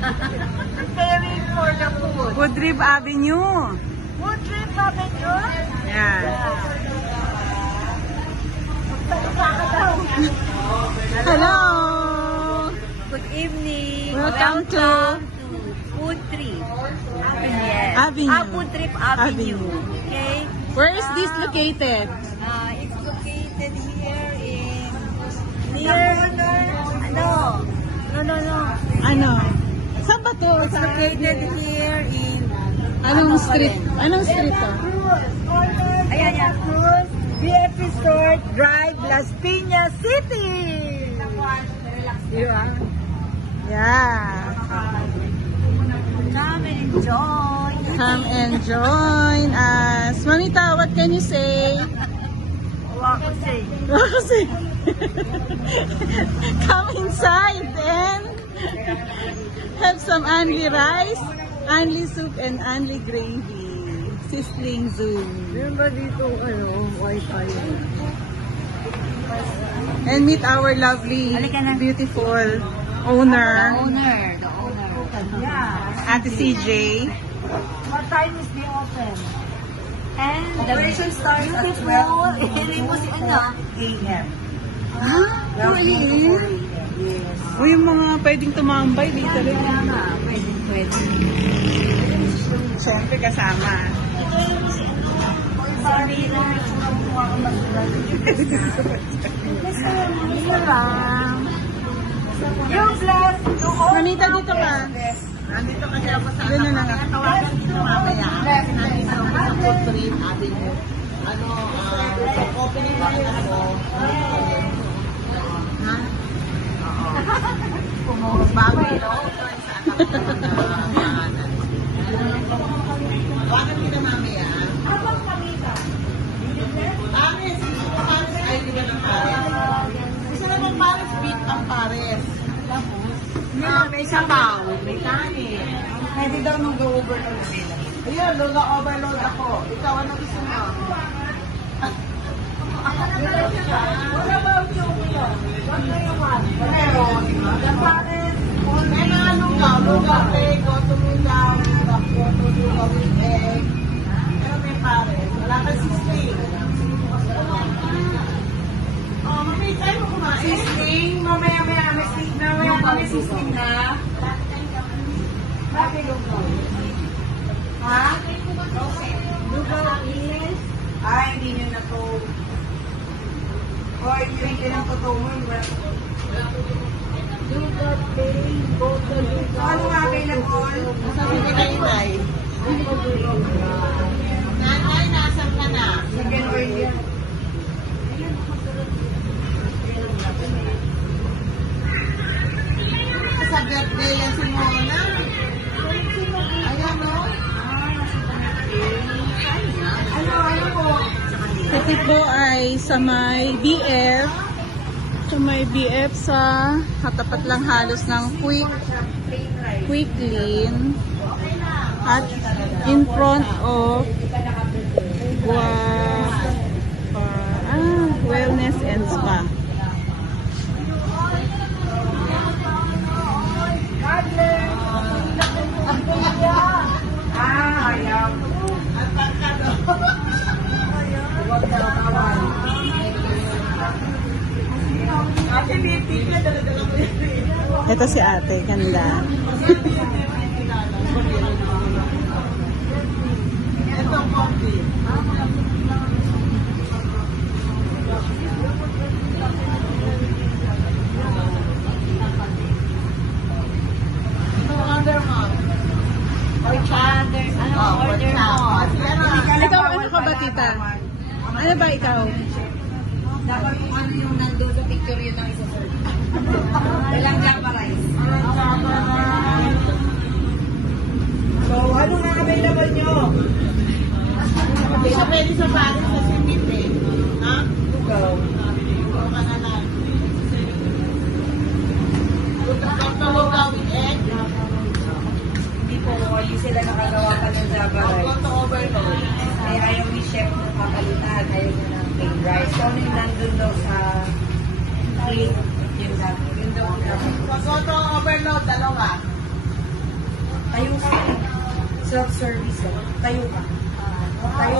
Preparing for the food. Woodrib Avenue. Woodrib Avenue? Yeah. Hello. Good evening. Welcome to Food Trip Avenue. Avenue. Food Trip Avenue. Avenue. Okay. Where is this located? It's located here in no. Ano? Saan ba to? It's located here in Anong street? Anong street to? Ayan. Cruz, BF Resort Drive, Las Piñas City. Diba? Yeah. Come and enjoy. Come and join us. Mamita, what can you say? Wala ko say. Kasi come inside and have some Anli rice, Anli soup, and Anli gravy. Sizzling Zoom. Meron ba dito, Wi-Fi? And meet our lovely, Halika na. beautiful owner, The owner. Yeah. Ate CJ. What time is the open? And the operation starts at 12 a.m. Ha? Really? Yes. O yung mga pwedeng tumambay dito rin. Pwede. Siyempre kasama. Sorry lang. Yung bless to all. Mamita, dito ka. Nandito kasi ako sa Doon na nga. tawagan dito mamaya. Nandito ako sa Food Trip Avenue. Opening pa rin ako. Ha? Oo. Bago ito. Tawagan kita mamaya. Pares. Pares ay di ba ng Pares? Isa naman Pares, beef ang Pares. May sabaw, may kanin. Pwede daw nung go overload nila. Ayun, loga overload ako. Ikaw, ano gusto mo? Wala ba yung yun? Wag na yung one. Pero, di ba? The Paris, May mga lugaw, lugaw egg, goto lugaw, goto lugaw with egg. Pero may pare, wala kang sisling. Oh, mamay tayo mo kumain. sisling, mamaya may sisling na. Bakit lugaw? Ha? Lugaw is? Ay, hindi nyo na to. Or, yung ng totoo mo, wala to. Lugaw, plain, goto, lugaw. Ano nga available? Sabi ko na inay. Nanay, nasan ka na? Second order. Sa birthday yan si Mona. Ayan o. Ano po? Ito po ay sa may BF. Sa may BF sa katapat lang halos ng Quick Clean. At in front of Wellness and Spa. Ayaw. At pagkado. Huwag daw kawal. Ate, BP ka, dala-dala ko yun. Ito si ate, ganda. Ito ang coffee. Ito order mo. Order. Order mo? Ikaw, ano ka ba, tita? Ano ba ikaw? Dapat kung ano yung nandun sa picture yun ang isa-serve. Walang java rice. So, ano nga available nyo? Hindi siya pwede sa Paris sa simit eh. Ha? Lugaw. Lugaw ka na lang. Lugaw with egg. Hindi po, yung sila nakagawa pa ng java rice. Goto overload. Ay ayaw ni chef ng papalitan. Ayaw niya ng plain rice. So, ano yung nandun daw sa plate? Yun daw. Yun daw. Goto overload, dalawa. Self-service. Tayo ka. Tayo